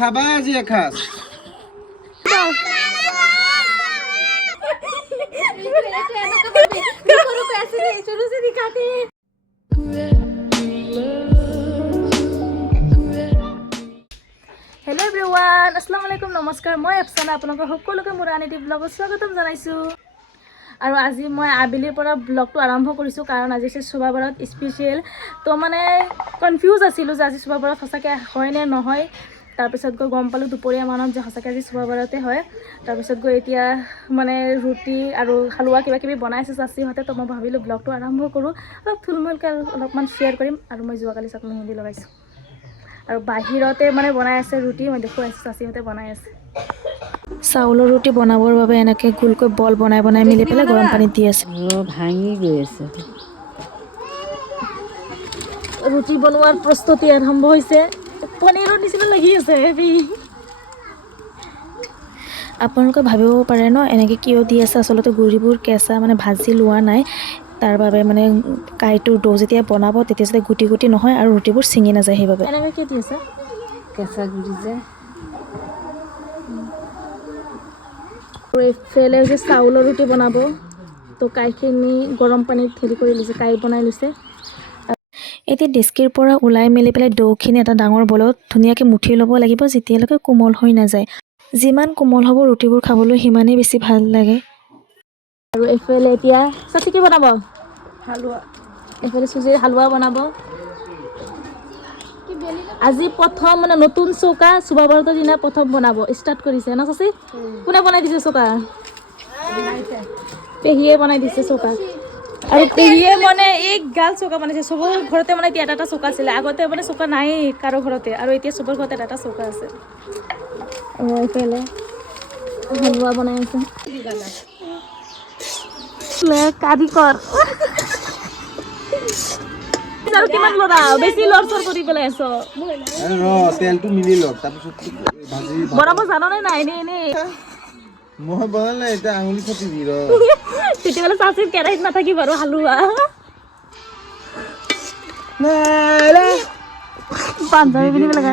খাবা আজি এখাস hello everyone अस्सलाम वालेकुम नमस्कार मैं अफसाना आपलोक सकलोके मोर आन एटी ब्लगत स्वागतम जानाइछु और आज मैं आबिलिर पर ब्लगटो आरम्भ करिछु कारण आज शोभा बारात स्पेशल तो माने कन्फ्यूज आसिलो जे आज शोभा बारात सचाके हय ने নহয় तार पिছত गई गम पालो दुपरिया मानत जे सचाके आज शोभा बाराते हय तार पिছত गई एतिया माने रुटी और हालुआ किबा किबि बनाइছে चाची हते तो मैं भाबिलो ब्लगटो आरम्भ करूँ अलप थुलमुलके अलपमान शेयर करिम और मैं जुवाकाली साक मेहंदी लगाइछु और बाहिरते माने बनाई आछे रुटी मैं देखो चाचीहते बनाई आछे चाउলৰ रुटी बनाবৰ বাবে এনেকে গোলকৈ বল বনাই বনাই মিলি পেলাই গৰম পানীত দি আছে ভাঙি গৈ আছে रुटी बनवार प्रस्तुति आरम्भ হৈছে पनीৰৰ নিচিনা লাগি আছে আপোনালোকে ভাবিব পাৰে ন এনেকে কিয় দি আছে আসলতে গুৰিবোৰ কেঁচা মানে ভাজি লোৱা নাই तार बारे माने काईटो डो जेतिया बनाबो तेतिया जेते गुटी गुटी নহয় আৰু रुटीবোৰ ছিঙি না যায় হেবাবে এনেকে কি দি আছে কেঁচা গুড়ি যে और फेले जे चाउলৰ रुटी बनाबो तो काईखिनि गरम पानीत हेरि কৰি লৈছে काई বনাই লৈছে এতি ডিস্কিৰ পৰা উলাই মেলি পেলাই ডোখিনি এটা ডাঙৰ বলত ধুনিয়াকে মুঠি ল'ব লাগিব যেতিয়ালৈকে কোমল হৈ না যায় যিমান কোমল হ'ব रुटीবোৰ খাবলৈ হিমানে বেছি ভাল লাগে আৰু এফালে এতিয়া চাচি কি বনাব হালুয়া এফালে সুজিৰ হালুয়া বনাব আজি প্ৰথম মানে নতুন চৌকা শোভা বাৰাতৰ দিনা প্ৰথম বনাব স্টাৰ্ট কৰিছে না চাচি কোনে বনাই দিছে চৌকা পেহিয়ে বনাই দিছে চৌকা আৰু পেহিয়ে মানে এক গাল চৌকা বনাইছে সবৰ ঘৰতে মানে এটা এটা চৌকা আছিল আগতে মানে চৌকা নাই কাৰো ঘৰতে আৰু এতিয়া সবৰ ঘৰতে এটা চৌকা আছে এফালে হালুয়া বনাই আছে কাৰিকৰ আৰু কিমান লৰা বেছি লৰচৰ কৰি পেলাই আছো ৰ তেলটো মিলি লওক তাৰপিছত ভাজি বনাব জানো নাই এনে মই বনালে এটা আঙুলি ফটি দি ৰ তেতিয়াহ'লে চাচিৰ কেৰাহীত নাথাকি বাৰু হালুয়া পাঞ্জাবী পিন্ধিব লগা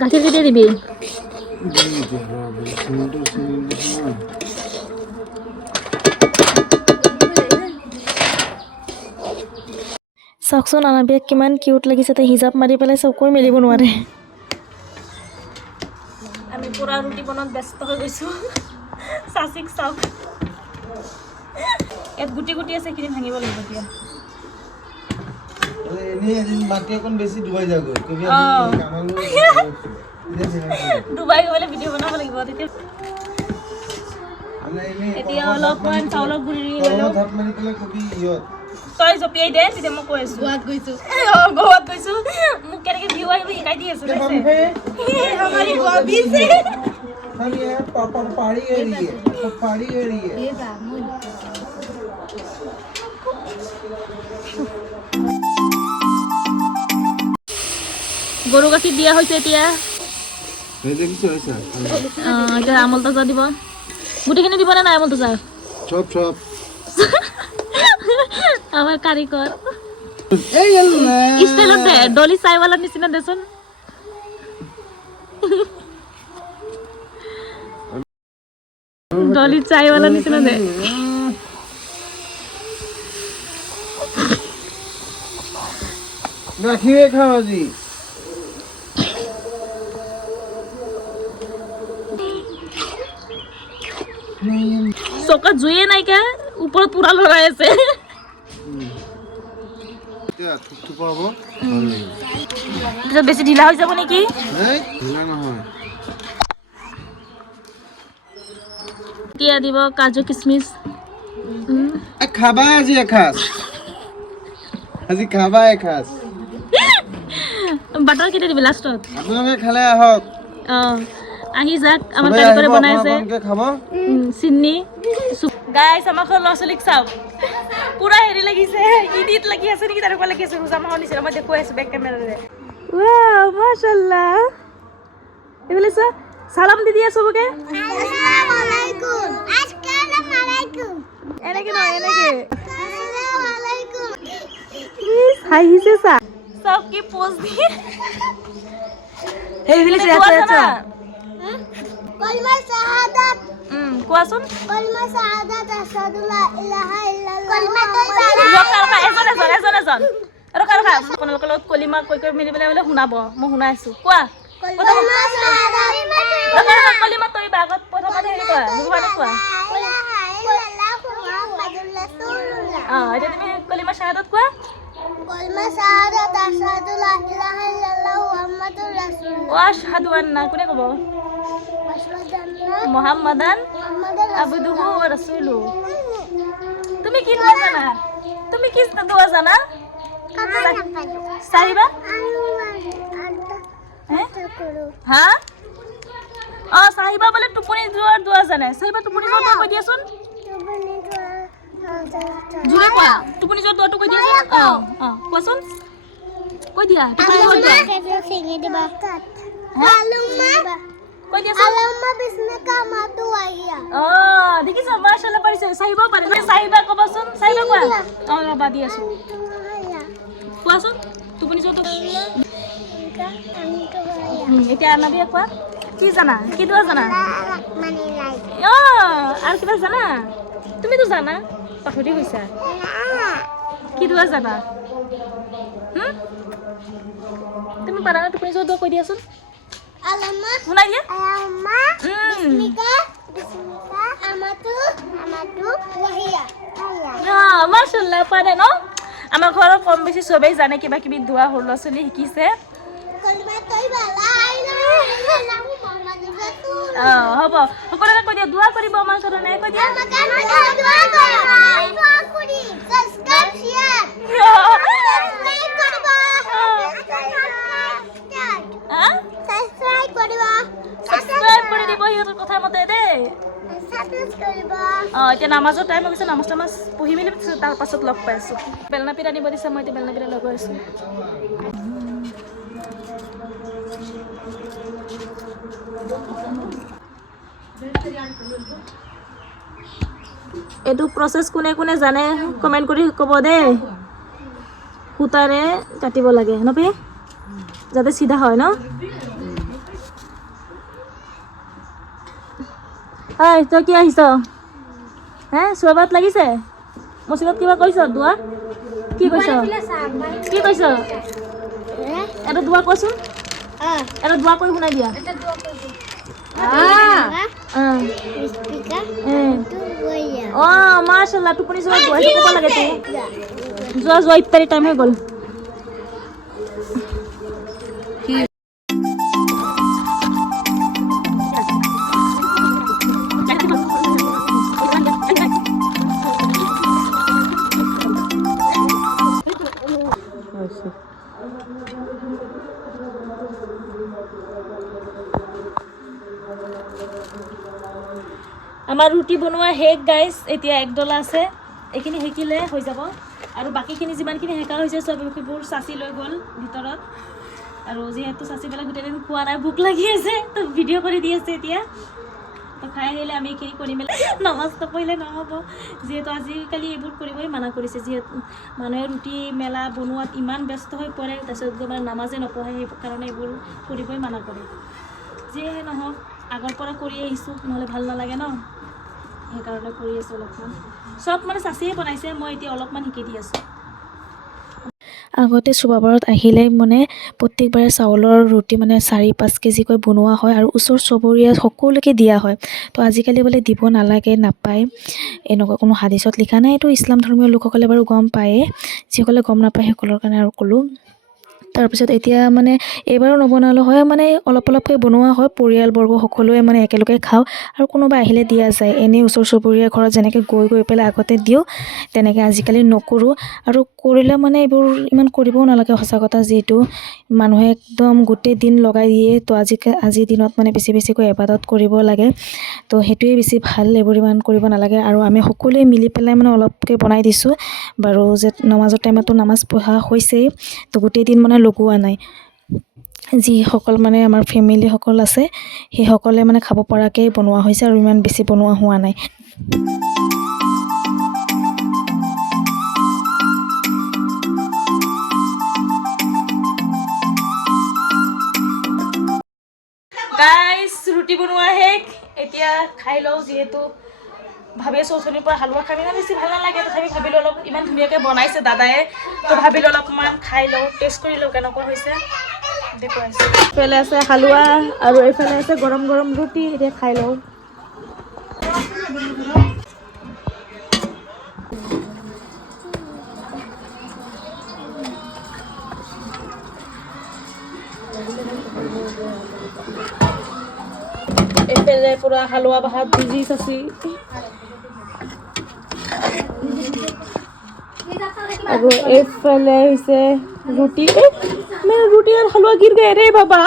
গাখীৰ কেতিয়া দিবি চাওকচোন আনাবিয়াক কিমান কিউট লাগিছে তাই হিজাব মাৰি পেলাই চকুৱে মেলিব নোৱাৰে আমি পুৰা ৰুটি বনাত ব্যস্ত হৈ গৈছোঁ চাচিক চাওক ইয়াত গুটি গুটি আছে এইখিনি ভাঙিব লাগিব এতিয়া এনে এদিন মাটি অকণ বেছি ডুবাই যাগৈ কবি কামালো ডুবাই গ'লে ভিডিঅ' বনাব লাগিব তেতিয়া এতিয়া অলপমান চাউলৰ গুৰি ল'লোঁ ভাত মাৰি পেলাই কবি ইহঁত তই জপিয়াই দে তেতিয়া মই কৈ আছোঁ গোৱাত গৈছোঁ মোক কেনেকৈ ভিউ আহিব শিকাই দি আছোঁ हमारी गोभी से हम ये पहाड़ी एरिया গৰু গাখীৰ দিয়া হৈছে এতিয়া এই দেখিছ হৈছে এতিয়া আমল তাজা দিব গুটিখিনি দিব নে নাই আমল তাজা চপ চপ আমাৰ কাৰিকৰ এই আল্লাহ ষ্টাইলত দে ডলি চাইৱালাৰ নিচিনা দেচোন ডলি চাইৱালাৰ নিচিনা দে গাখীৰে খাওঁ আজি চৌকাত জুইয়ে নাইকা ওপৰত পুৰা লগাই আছে থুপথুপা হ'ব বেছি ঢিলা হৈ যাব নেকি ঢিলা নহয় এতিয়া দিব কাজু কিচমিচ খাবা আজি এখাস আজি খাবা এখাস বাটাৰ কেতিয়া দিবি লাষ্টত আপোনালোকে খালে আহক আহি যাক আমাৰ কাৰিকৰে বনাইছে খাব চিনি গাইছ আমাৰ ল'ৰা ছোৱালীক চাওক পুৰা হেৰি লাগিছে ইডিট লাগি আছে নেকি তেনেকুৱা লাগি আছে ৰোজা মাহৰ নিচিনা মই দেখুৱাই আছোঁ বেক কেমেৰাৰে ৱাও মাশাআল্লাহ এইফালে চোৱা চালাম দি দিয়া চবকে আসসালামু আলাইকুম আসসালামু আলাইকুম এনেকে নহয় এনেকে আসসালামু আলাইকুম হাঁহিছে চা চব কি পোজ দিয়ে এইফালে চোৱা কলমা শাহাদাত কোৱাচোন কলমা শাহাদাত আশহাদু লা ইলাহা ইল্লাল্লাহ কলমা তৈবা এজন ৰখা আপোনালোকৰ লগত কলিমা কৈ মেলি পেলাই বোলে শুনাব মই শুনাই আছো কোৱা কলমা শাহাদাত কলিমা তৈবা আগত প্ৰথমতে হেৰি কোৱা ভগৱানে কোৱা ইলাহা ইল্লাল্লাহ মুহাম্মাদুৰ ৰাসূলুল্লাহ এতিয়া তুমি কলিমা শাহাদাত কোৱা কলমা শাহাদাত আশহাদু লা ইলাহা ইল্লাল্লাহ মুহাম্মাদুৰ ৰাসূলুল্লাহ আশহাদু আন্না কোনে ক'ব আশহাদু আন্না মুহাম্মাদান মুহাম্মাদুৰ আবদুহু ওয়া রাসূলুহু তুমি কি দোয়া জানা তুমি কি দোয়া জানা সাহিবা হ্যাঁ সাহিবা বলে টুপনি যোৱাৰ দোয়া জানে সাহিবা টুপনি যোৱাৰ দোয়া কৈ দিয়াচোন জোৰে কোৱা টুপনি যোৱাৰ দোয়াটো কৈ দিয়াচোন কোৱাচোন কৈ দিয়া টুপনি যোৱাৰ দোয়া কৈ দিয়াচোন আল্লাহুম্মা বিসমিকা আমাতু ওয়াহিয়া দেখিছা মাশাআল্লাহ পাৰিছে সাহিবা পাৰে সাহিবা ক'বচোন সাহিবা কোৱা ৰবা দি আছো কোৱাচোন টুপনি যোৱাৰ দোয়া এতিয়া আনাবিয়া কোৱা কি জানা কি দোয়া জানা মানে লাই আৰু কিবা জানা তুমিতো জানা পাহৰি গৈছা কি দোয়া জানা তুমি পাৰা না টুপনি যোৱাৰ দোয়া কৈ দিয়াচোন আল্লাহুম্মা শুনাই দিয়া আল্লাহুম্মা বিসমিকা আমাতু ওয়াহিয়া মাশাআল্লাহ পাৰে ন আমাৰ ঘৰৰ কম বেছি চবেই জানে কিবা কিবি দোয়া সৰু ল'ৰা ছোৱালী শিকিছে কলমা তৈবা লা ইলাহা ইল্লাল্লাহ মুহাম্মাদুৰ ৰাসূলুল্লাহ হ'ব সকলোকে কৈ দিয়া দোয়া কৰিব আমাৰ কাৰণে কৈ দিয়া দোয়া কৰি সাবস্ক্ৰাইব শেয়াৰ সাবস্ক্ৰাইব কৰিবা সাবস্ক্ৰাইব কৰি দিব সিহঁতৰ কথা মতে দেই সাবস্ক্ৰাইব কৰিবা এতিয়া নামাজৰ টাইম হৈ গৈছে নামাজ পঢ়ি মেলি তাৰ পাছত লগ পাই আছোঁ বেলনা পিঠা নিব দিছে মই এতিয়া বেলনা পিঠা লগাই আছোঁ এইটো প্ৰচেছ কোনে কোনে জানে কমেণ্ট কৰি ক'ব দেই সূতাৰে কাটিব লাগে নপি যাতে চিধা হয় ন তই কি আহিছ হে চোৱাবাত লাগিছে মচিলত কিবা কৈছ দোৱা কি কৈছ এটা দোৱা কোৱাচোন এটা দোৱা কৰি শুনাই দিয়া মাশাআল্লাহ টোপনি যোৱা দোৱা ক'ব লাগে যোৱা ইফতাৰী টাইম হৈ গ'ল আমাৰ ৰুটি বনোৱা শেষ গাইজ এতিয়া এক ডলা আছে এইখিনি শিকিলে হৈ যাব আৰু বাকীখিনি যিমানখিনি শেখা হৈছে চব এইবোৰ চাচি লৈ গ'ল ভিতৰত আৰু যিহেতু চাচিবিলাক গোটেই দিন খোৱা নাই ভোক লাগি আছে তো ভিডিঅ' কৰি দি আছে এতিয়া তো খাই আহিলে আমি এইখিনি কৰি মেলি নামাজ নপঢ়িলে নহ'ব যিহেতু আজিকালি এইবোৰ কৰিবই মানা কৰিছে যিহেতু মানুহে ৰুটি মেলা বনোৱাত ইমান ব্যস্ত হৈ পৰে তাৰপিছত মানে নামাজে নপঢ়ে সেইকাৰণে এইবোৰ কৰিবই মানা কৰে যিয়ে নহওক আগৰ পৰা কৰি আহিছোঁ নহ'লে ভাল নালাগে ন সেইকাৰণে কৰি আছোঁ অলপমান চব মানে চাচিয়ে বনাইছে মই এতিয়া অলপমান শিকি দি আছোঁ আগতে চুবাবাৰত আহিলে মানে প্ৰত্যেকবাৰে চাউলৰ ৰুটি মানে 4-5 কেজিকৈ বনোৱা হয় আৰু ওচৰ চুবুৰীয়া সকলোকে দিয়া হয় তো আজিকালি বোলে দিব নালাগে নাপায় এনেকুৱা কোনো হাদিছত লিখা নাই এইটো ইছলাম ধৰ্মীয় লোকসকলে বাৰু গম পায়ে যিসকলে গম নাপায় সেইসকলৰ কাৰণে আৰু ক'লোঁ তাৰপিছত এতিয়া মানে এইবাৰো নবনালোঁ হয় মানে অলপকৈ বনোৱা হয় পৰিয়ালবৰ্গ সকলোৱে মানে একেলগে খাওঁ আৰু কোনোবা আহিলে দিয়া যায় এনেই ওচৰ চুবুৰীয়া ঘৰত যেনেকৈ গৈ পেলাই আগতে দিওঁ তেনেকৈ আজিকালি নকৰোঁ আৰু কৰিলে মানে এইবোৰ ইমান কৰিবও নালাগে সঁচা কথা যিহেতু মানুহে একদম গোটেই দিন লগাই দিয়ে তো আজিৰ দিনত মানে বেছিকৈ ইবাদত কৰিব লাগে তো সেইটোৱে বেছি ভাল এইবোৰ ইমান কৰিব নালাগে আৰু আমি সকলোৱে মিলি পেলাই মানে অলপকৈ বনাই দিছোঁ বাৰু যে নমাজৰ টাইমতো নামাজ পঢ়া হৈছেই তো গোটেই দিন মানে লগোৱা নাই যিসকল মানে আমাৰ ফেমিলিসকল আছে সেইসকলে মানে খাব পৰাকৈ বনোৱা হৈছে আৰু ইমান বেছি বনোৱা হোৱা নাই। গাইছ ৰুটি বনোৱা শেষ, এতিয়া খাই লওঁ। যিহেতু ভাবি আছোঁ অথনিৰ পৰা হালোৱা খাই ইমান বেছি ভাল নালাগে, তথাপি ভাবিলোঁ অলপ ইমান ধুনীয়াকৈ বনাইছে দাদায়ে, তো ভাবিলোঁ অলপমান খাই লওঁ, টেষ্ট কৰি লওঁ কেনেকুৱা হৈছে। দেখুৱাইছোঁ এইফালে আছে হালোৱা আৰু এইফালে আছে গৰম গৰম ৰুটি, এতিয়া খাই লওঁ। এইফালে পুৰা হালোৱা ভাত ভিজি চাচি আৰু এইফালে হৈছে ৰুটি। মেৰা ৰুটি আৰু হালোৱা गिर गए रे बाबा।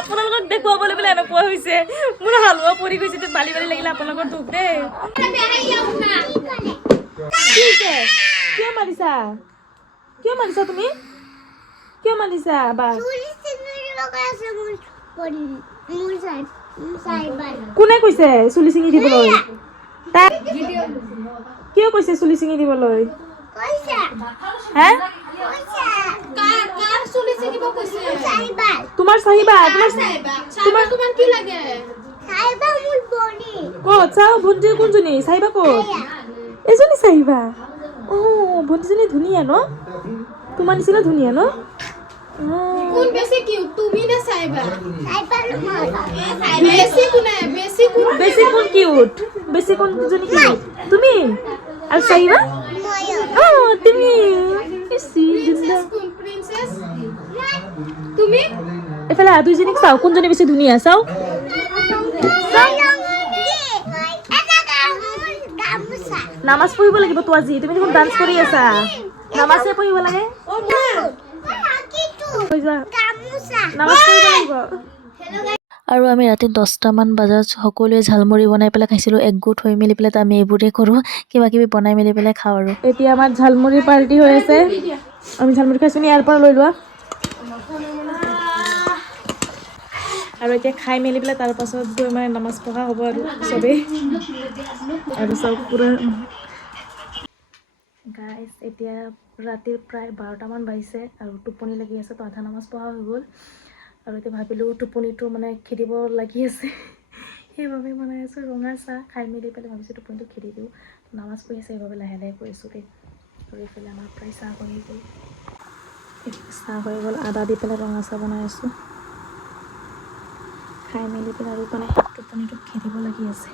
আপোনালোকক দেখুৱাবলৈ বোলে এনেকুৱা হৈছে, মোৰ হালোৱা পৰি গৈছে, বালি বালি লাগিলে আপোনালোকৰ দুখ দেই। কিয় মাৰিছা? কিয় মাৰিছা তুমি? কিয় মাৰিছা বা? কোনে কৈছে চুলি ছিঙি দিবলৈ? তাই কিয় কৈছে চুলি ছিঙি দিবলৈ? হে তোমাৰ চাহিবা? তোমাৰ কি লাগে? ক'ত চাও? ভণ্টি কোনজনী? চাহিবা ক'ত? এজনী চাহিবা? অঁ ভণ্টিজনী ধুনীয়া ন? তোমাৰ নিচিনা ধুনীয়া ন? কোন বেছি কিউট, তুমি না সাইবা? বেছি কোনে? বেছি কোন কিউট? বেছি কোনজনী কিউট? তুমি আৰু চাহিবা? অঁ তুমি প্রিন্সেস তুমি? এফালে দুইজনীক চাও, কোনজনী বেছি ধুনীয়া চাও। নামাজ পঢ়িব লাগিব তো আজি, তুমি দেখোন ডান্স কৰি আছা। নামাজে পঢ়িব লাগে, নামাজ পঢ়িব লাগিব। আৰু আমি ৰাতি 10টামান বজাত সকলোৱে ঝালমুড়ি বনাই পেলাই খাইছিলোঁ। একগোট হৈ মেলি পেলাই আমি এইবোৰেই কৰোঁ, কিবা কিবি বনাই মেলি পেলাই খাওঁ। আৰু এতিয়া আমাৰ ঝালমুড়ি পাৰ্টি হৈ আছে, আমি ঝালমুড়ি খাইছোঁ। ইয়াৰ পৰা লৈ লোৱা। আৰু এতিয়া খাই মেলি পেলাই তাৰ পাছত গৈ মানে নামাজ পঢ়া হ'ব আৰু চবেই। আৰু চব পুৰা গাইজ এতিয়া ৰাতিৰ প্ৰায় 12টামান বাজিছে আৰু টোপনি লাগি আছে, তো আধা নামাজ পঢ়া হৈ গ'ল। আৰু এতিয়া ভাবিলোঁ টোপনিটো মানে খেদিব লাগি আছে, সেইবাবে বনাই আছোঁ ৰঙা চাহ। খাই মেলি পেলাই ভাবিছোঁ টোপনিটো খেদি দিওঁ, নামাজ পঢ়ি আছে সেইবাবে লাহে লাহে কৰি আছোঁ দেই। আৰু এইফালে আমাৰ প্ৰায় চাহ হৈ গ'ল, আদা দি পেলাই ৰঙা চাহ বনাই আছোঁ। খাই মেলি পেলাই আৰু মানে টোপনিটো খেদিব লাগি আছে।